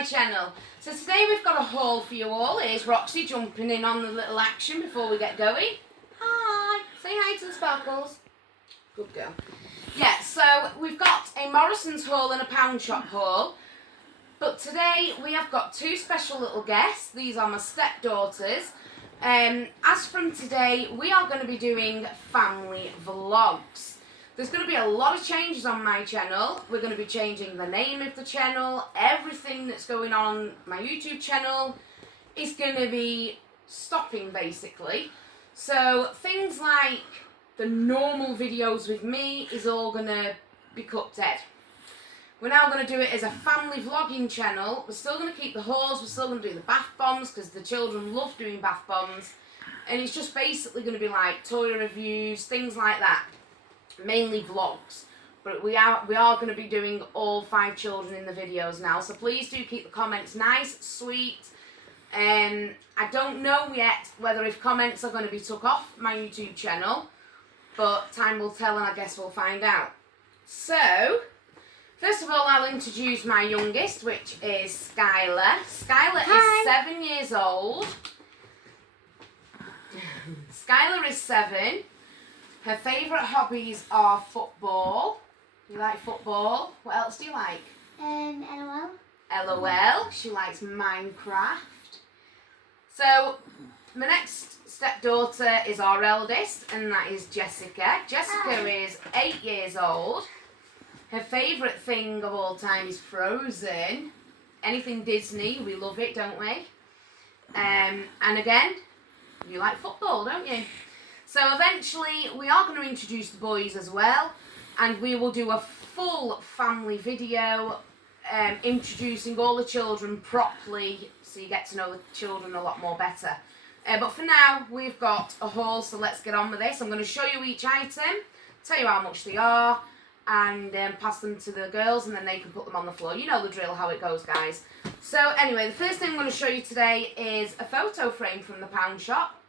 my channel. So today we've got a haul for you all. Here's Roxy jumping in on the little action before we get going. Hi! Say hi to the sparkles. Good girl. Yeah, so we've got a Morrison's haul and a Pound Shop haul. But today we have got two special little guests. These are my stepdaughters. As from today, we are going to be doing family vlogs. There's going to be a lot of changes on my channel. We're going to be changing the name of the channel. Everything that's going on my YouTube channel is going to be stopping, basically. So things like the normal videos with me is all going to be cut dead. We're now going to do it as a family vlogging channel. We're still going to keep the hauls. We're still going to do the bath bombs because the children love doing bath bombs. And it's just basically going to be like toy reviews, things like that. Mainly vlogs. But we are going to be doing all 5 children in the videos now. So please do keep the comments nice, sweet. I don't know yet whether if comments are going to be took off my YouTube channel. But time will tell and I guess we'll find out. So, first of all, I'll introduce my youngest, which is Skylar. Skylar is 7 years old. Skylar is 7. Her favourite hobbies are football. You like football? What else do you like? LOL. LOL. She likes Minecraft. So, my next stepdaughter is our eldest, and that is Jessica. Jessica is 8 years old. Her favourite thing of all time is Frozen. Anything Disney, we love it, don't we? And again, you like football, don't you? So eventually, we are going to introduce the boys as well. And we will do a full family video introducing all the children properly so you get to know the children a lot more better. But for now, we've got a haul, so let's get on with this. I'm going to show you each item, tell you how much they are, and pass them to the girls, and then they can put them on the floor. You know the drill, how it goes, guys. So anyway, the first thing I'm going to show you today is a photo frame from the Pound Shop.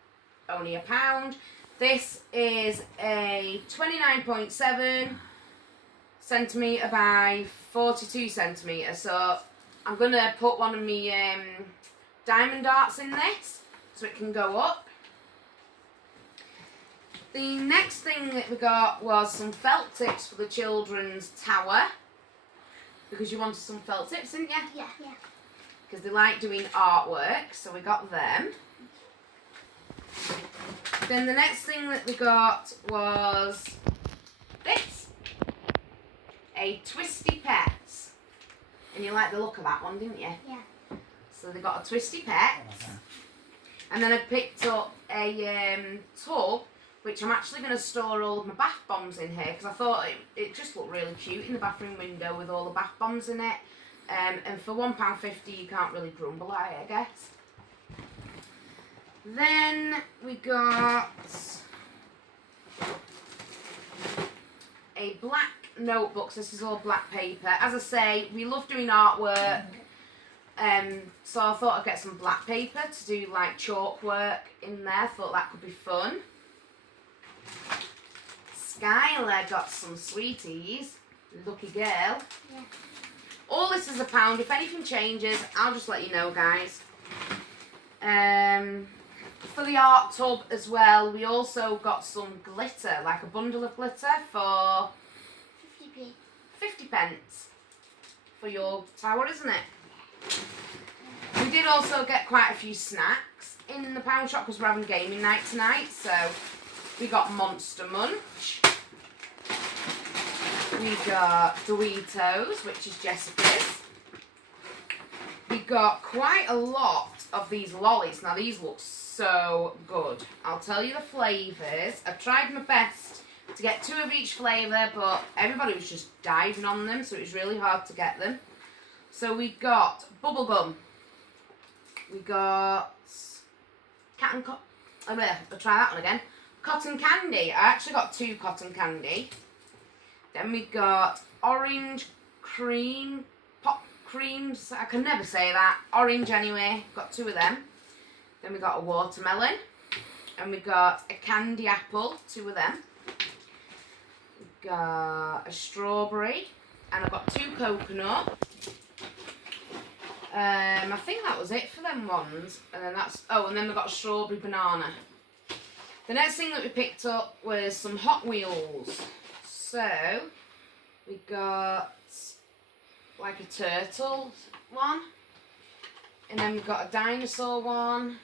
Only £1. This is a 29.7 centimetre by 42 centimetre. So I'm going to put one of my diamond darts in this so it can go up. The next thing that we got was some felt tips for the children's tower. Because you wanted some felt tips, didn't you? Yeah. Because they like doing artwork, so we got them. Then the next thing that we got was this. A Twisty Pets. And you like the look of that one, didn't you? Yeah. So they got a Twisty Pets. And then I picked up a tub, which I'm actually going to store all of my bath bombs in here because I thought it just looked really cute in the bathroom window with all the bath bombs in it. And for £1.50 you can't really grumble at it, I guess. Then we got a black notebook. So this is all black paper. As I say, we love doing artwork. So I thought I'd get some black paper to do like chalk work in there. Thought that could be fun. Skylar got some sweeties. Lucky girl. Yeah. All this is £1. If anything changes, I'll just let you know, guys. For the art tub as well, we also got some glitter, like a bundle of glitter for 50p. 50p for your tower, isn't it? We did also get quite a few snacks in the Pound Shop because we're having gaming night tonight. So we got Monster Munch. We got Doritos, which is Jessica's. We got quite a lot of these lollies. Now these look so good. I'll tell you the flavours. I've tried my best to get 2 of each flavour, but everybody was just diving on them, so it was really hard to get them. So we got bubblegum. We got I'll try that one again. Cotton candy. I actually got 2 cotton candy. Then we got orange cream, pop creams. I can never say that. Orange anyway. Got 2 of them. Then we got a watermelon. And we got a candy apple. 2 of them. We got a strawberry. And I've got 2 coconut. I think that was it for them ones. And then and then we got a strawberry banana. The next thing that we picked up was some Hot Wheels. So, we got like a turtle one. And then we've got a dinosaur one.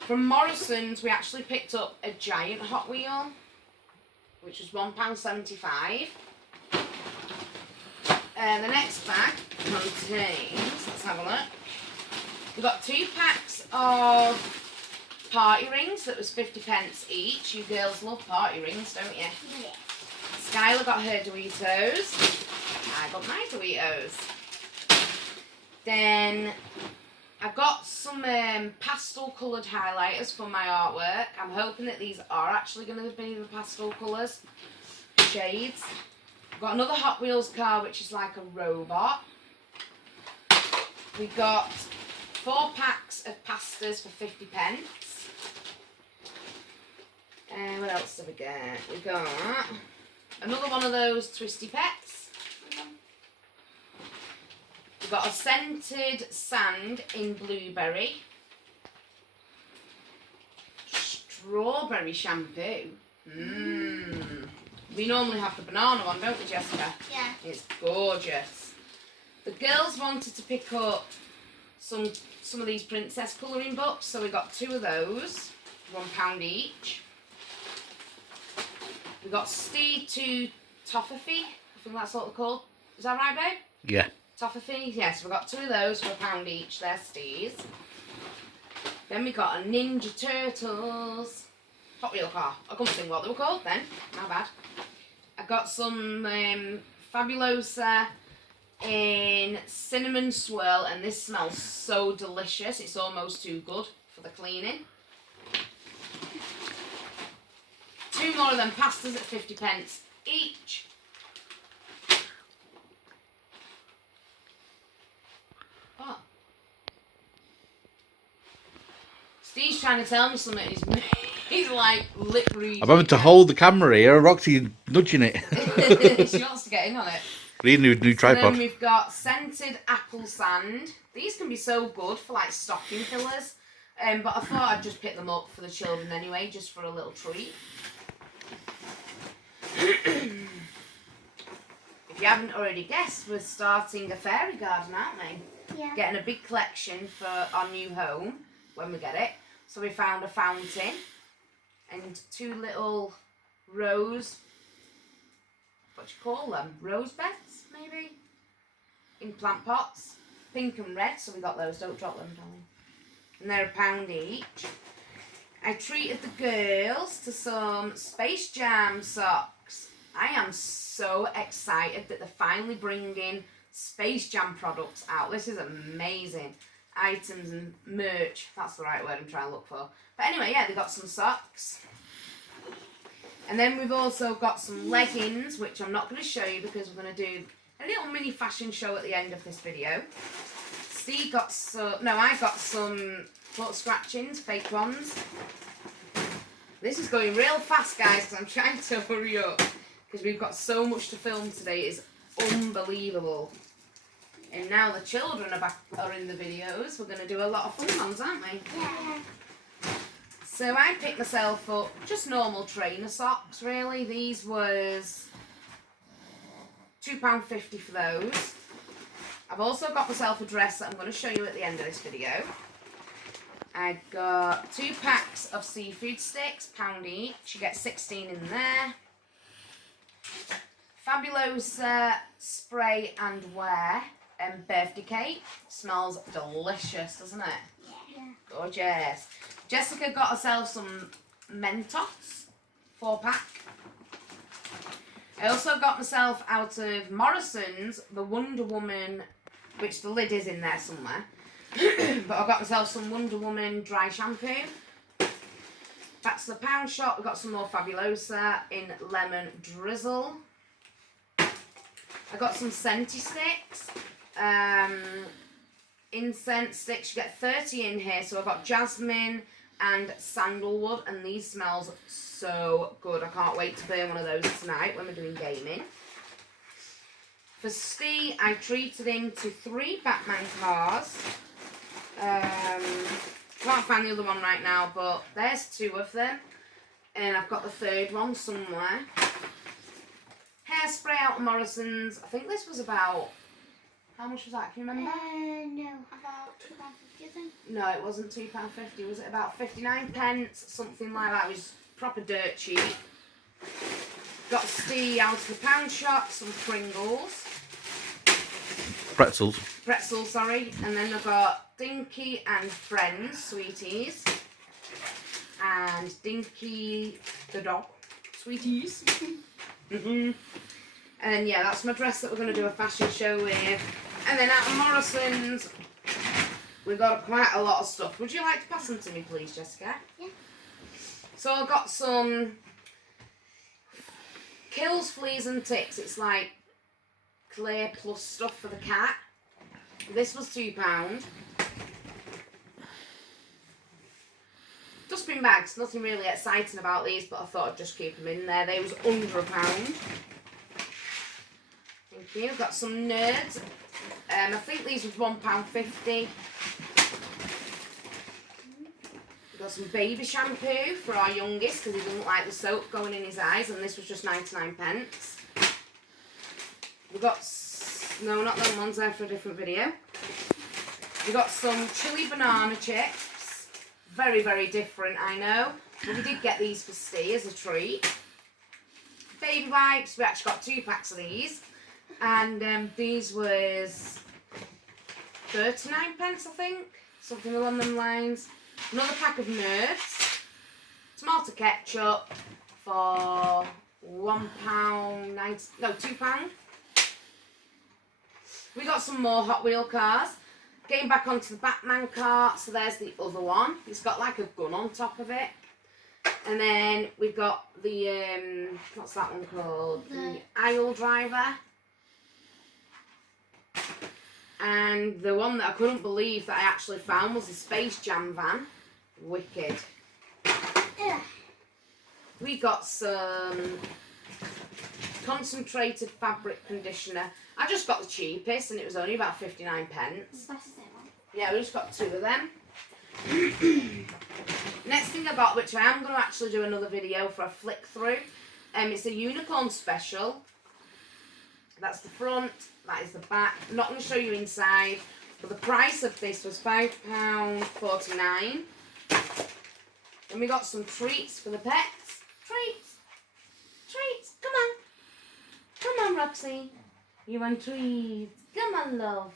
From Morrison's, we actually picked up a giant Hot Wheel, which was £1.75. The next bag contains, let's have a look. We've got 2 packs of party rings that was 50p each. You girls love party rings, don't you? Yeah. Skylar got her Doritos. I got my Doritos. Then I got some pastel coloured highlighters for my artwork. I'm hoping that these are actually going to be the pastel colours. Shades. I've got another Hot Wheels car which is like a robot. We got 4 packs of pastas for 50p. And what else did we get? We got another one of those twisty pets. We got a scented sand in blueberry. Strawberry shampoo. We normally have the banana one, don't we, Jessica? Yeah. It's gorgeous. The girls wanted to pick up some of these princess colouring books, so we got 2 of those, £1 each. We got Steed to Toffee, I think that's what they're called. Is that right, babe? Yeah. Toffee, yes, we got 2 of those for £1 each. They're Steeds. Then we got a Ninja Turtles Hot Wheel car. I couldn't think what they were called then. My bad. I got some Fabulosa in cinnamon swirl, and this smells so delicious. It's almost too good for the cleaning. 2 more of them pastas at 50p each. What? Steve's trying to tell me something. He's like lip reading. I'm having to hold the camera here and Roxy's nudging it. She wants to get in on it. Need a new tripod. Then we've got scented apple sand. These can be so good for like stocking fillers. But I thought I'd just pick them up for the children anyway, just for a little treat. If you haven't already guessed, we're starting a fairy garden, aren't we? Yeah. Getting a big collection for our new home when we get it. So we found a fountain and 2 little rose, what do you call them? Rose beds, maybe? In plant pots. Pink and red, so we got those. Don't drop them, darling. And they're £1 each. I treated the girls to some Space Jam socks. I am so excited that they're finally bringing Space Jam products out. This is amazing. Items and merch. That's the right word I'm trying to look for. But anyway, yeah, they got some socks. And then we've also got some leggings, which I'm not going to show you because we're going to do a little mini fashion show at the end of this video. Steve got I got some foot scratchings, fake ones. This is going real fast, guys, because I'm trying to hurry up because we've got so much to film today. It's unbelievable. And now the children are in the videos. We're going to do a lot of fun ones, aren't we? Yeah. So I picked myself up just normal trainer socks, really. These was £2.50 for those. I've also got myself a dress that I'm going to show you at the end of this video. I got 2 packs of seafood sticks, £1 each. You get 16 in there. Fabulosa spray and wear birthday cake. Smells delicious, doesn't it? Yeah. Gorgeous. Jessica got herself some Mentos 4-pack. I also got myself out of Morrison's the Wonder Woman, which the lid is in there somewhere. But I got myself some Wonder Woman dry shampoo. Back to the pound shop, we got some more Fabulosa in lemon drizzle. I got some scenty sticks. Incense sticks, you get 30 in here. So I've got jasmine and sandalwood, and these smells so good. I can't wait to burn one of those tonight when we're doing gaming. For Steve, I treated him to 3 Batman cars. Can't find the other one right now, but there's 2 of them. And I've got the 3rd one somewhere. Hairspray out of Morrison's. I think this was about... How much was that? Can you remember? No, about £2.50, I think. No, it wasn't £2.50. Was it about 59 pence? Something like that. It was proper dirt cheap. Got Steve out of the pound shop, some Pringles. Pretzels. Sorry. And then I've got Dinky and Friends, sweeties. And Dinky the dog, sweeties. And yeah, that's my dress that we're going to do a fashion show with. And then out of Morrison's, we've got quite a lot of stuff. Would you like to pass them to me, please, Jessica? Yeah. So I've got some Kills, Fleas and Ticks. It's like Clear Plus stuff for the cat. This was £2. Dustbin bags, nothing really exciting about these, but I thought I'd just keep them in there. They was under £1. Thank you. Got some Nerds. I think these was £1.50. Got some baby shampoo for our youngest because he doesn't like the soap going in his eyes, and this was just 99 pence. We got, no, not them ones, there for a different video. We got some chili banana chips. Very, very different, I know. But we did get these for Steve as a treat. Baby wipes, we actually got 2 packs of these. And these was 39 pence, I think. Something along them lines. Another pack of Nerds. Tomato ketchup for £1.90, no, £2. We got some more Hot Wheel cars. Getting back onto the Batman car, so there's the other one. It's got like a gun on top of it. And then we've got the, what's that one called? The aisle driver. And the one that I couldn't believe that I actually found was the Space Jam van. Wicked. We got some concentrated fabric conditioner. I just got the cheapest and it was only about 59 pence. That's the same one. Yeah, we just got 2 of them. Next thing I got, which I am going to actually do another video for a flick through. It's a unicorn special. That's the front, that is the back. I'm not going to show you inside, but the price of this was £5.49. And we got some treats for the pets. Treats. Treats. Come on. Come on, Roxy. You want treats. Come on, love.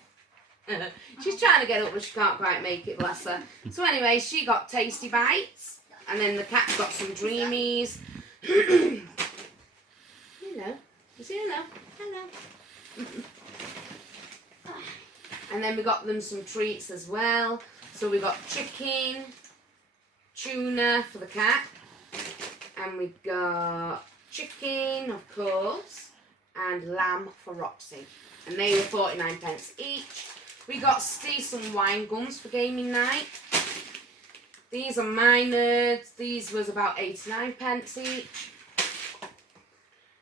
She's trying to get up, but she can't quite make it, bless her. So anyway, she got Tasty Bites. And then the cat got some Dreamies. Hello. You see hello? Hello. And then we got them some treats as well. So we got chicken, tuna for the cat. And we got chicken, of course, and lamb for Roxy. And they were 49 pence each. We got Steve some wine gums for gaming night. These are my Nerds. These was about 89 pence each.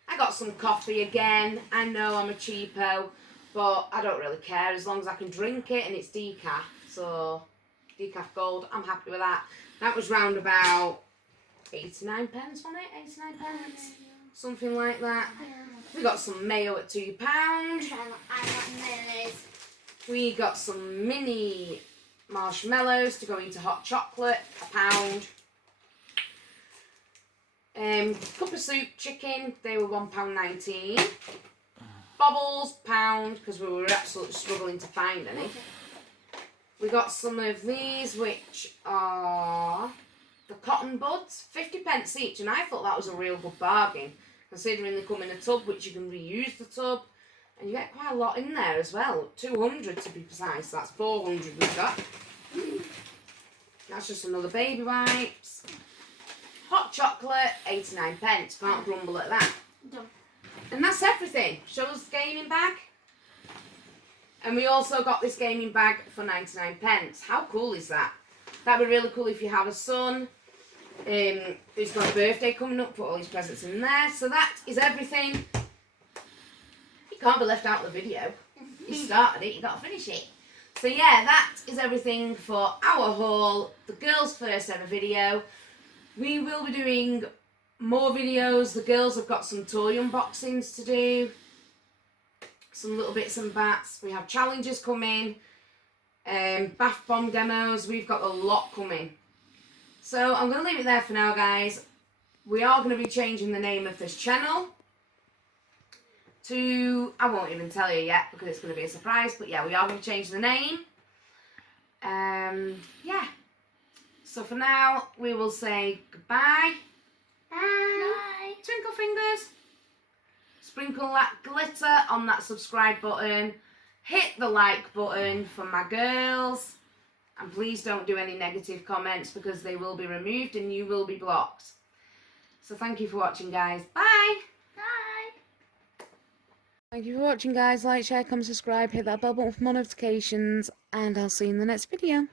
I got some coffee again. I know I'm a cheapo, but I don't really care as long as I can drink it and it's decaf. So, decaf gold, I'm happy with that. That was round about 89 pence, wasn't it? 89 pence? Something like that. We got some mayo at £2. We got some mini marshmallows to go into hot chocolate, £1. Cup of soup chicken, they were £1.19. Bobbles, £1, because we were absolutely struggling to find any. We got some of these, which are the cotton buds, 50 pence each, and I thought that was a real good bargain, considering they come in a tub, which you can reuse the tub, and you get quite a lot in there as well, 200 to be precise, that's 400 we've got. That's just another baby wipes. Hot chocolate, 89 pence, can't grumble at that. Done. And that's everything. Show us the gaming bag. And we also got this gaming bag for 99 pence. How cool is that? That'd be really cool if you have a son who's got a birthday coming up, put all his presents in there. So that is everything. You can't be left out of the video. You started it, you got to finish it. So yeah, that is everything for our haul, the girls' first ever video. We will be doing more videos. The girls have got some toy unboxings to do, some little bits and bats. We have challenges coming, bath bomb demos. We've got a lot coming. So I'm going to leave it there for now, guys. We are going to be changing the name of this channel to, I won't even tell you yet because it's going to be a surprise, but yeah, we are going to change the name. Yeah. So for now, we will say goodbye. Bye. Twinkle fingers. Sprinkle that glitter on that subscribe button. Hit the like button for my girls. And please don't do any negative comments because they will be removed and you will be blocked. So thank you for watching, guys. Bye. Bye. Thank you for watching, guys. Like, share, comment, subscribe, hit that bell button for more notifications, and I'll see you in the next video.